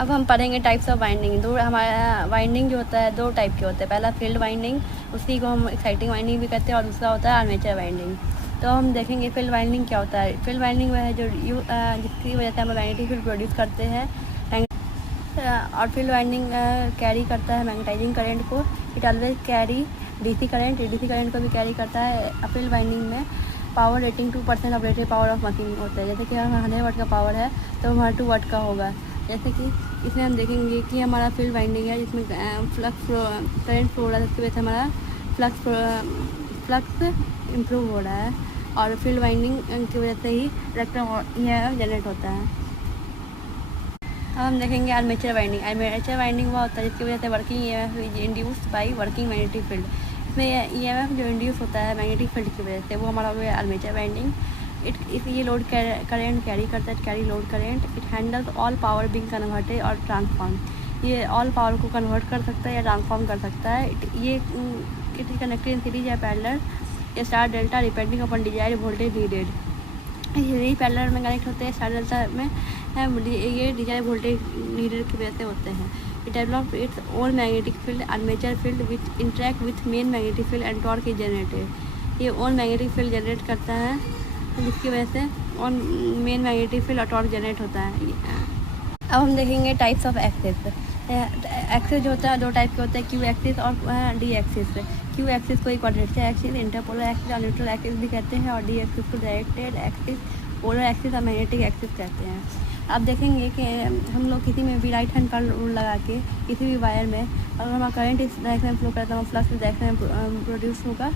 अब हम पढ़ेंगे टाइप्स ऑफ वाइंडिंग। दो हमारा वाइंडिंग जो होता है दो टाइप के होते हैं। पहला फील्ड वाइंडिंग, उसी को हम एक्साइटिंग वाइंडिंग भी कहते हैं, और दूसरा होता है आर्मेचर वाइंडिंग। तो हम देखेंगे फील्ड वाइंडिंग क्या होता है। फील्ड वाइंडिंग वह है जो जिसकी वजह से हम मैग्नेटिक फील्ड प्रोड्यूस करते हैं, और फील्ड वाइंडिंग कैरी करता है मैग्नेटाइजिंग करंट को। It always carry DC current को भी कैरी करता है। फील्ड वाइंडिंग में power rating 2% of rated power of machine होते हैं। जैसे कि हमारा 100 वाट का पावर है तो हमारा 2 वाट का होगा। जैसे कि इसमें हम देखेंगे कि हमारा फील्ड वाइंडिंग है जिसमें फ्लक्स करंट फ्लो हो रहा है, जिसकी वजह से हमारा फ्लक्स इम्प्रूव हो रहा है, और फील्ड वाइंडिंग की वजह से ही इलेक्ट्रॉन जनरेट होता है। अब हम देखेंगे आर्मेचर वाइंडिंग। आर्मेचर वाइंडिंग वो होता है जिसकी वजह से working EMF is induced by working magnetic field. इसमें ईएमएफ जो इंड्यूस होता है मैग्नेटिक फील्ड की वजह से, वो हमारा हो गया आर्मेचर वाइंडिंग। ये लोड करंट कैरी करता है, carry load current. It handles all power being converted और ट्रांसफॉर्म। ये ऑल पावर को कन्वर्ट कर सकता है या ट्रांसफॉर्म कर सकता है। It is connected in series या पैरेलल या star delta depending upon desired voltage needed. ये पैरेलल में कनेक्ट होते हैं, स्टार डेल्टा में ये डिजायर वोल्टेज नीडेड की वजह से होते हैं। It develop its own magnetic field armature field which interact with main magnetic field and torque is generated. ये ओन मैग्नेटिक फील्ड जनरेट करता है जिसकी वजह से ओन मेन मैग्नेटिक फील्ड और टॉर्क जनरेट होता है। अब हम देखेंगे टाइप्स ऑफ एक्सिस। एक्सिस जो होता है दो टाइप के होते हैं, क्यू एक्सिस और डी एक्सिस। क्यू एक्सिस को क्वाड्रेचर एक्सिस, इंटरपोलर एक्सिस और न्यूट्रल एक्सिस भी कहते हैं, और डी एक्सिस को डायरेक्टेड एक्सिस, पोलर एक्सिस और मैग्नेटिक एक्सिस कहते हैं। आप देखेंगे कि हम लोग किसी में भी राइट हैंड का रूल लगा के किसी भी वायर में अगर हमारा करंट इस डायरेक्शन में फ्लो करता है, फ्लक्स इस डायरेक्शन में प्रोड्यूस होगा।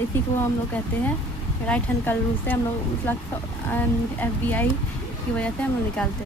इसी को हम लोग कहते हैं राइट हैंड का रूल से हम लोग फ्लक्स FBI की वजह से हम लोग निकालते हैं।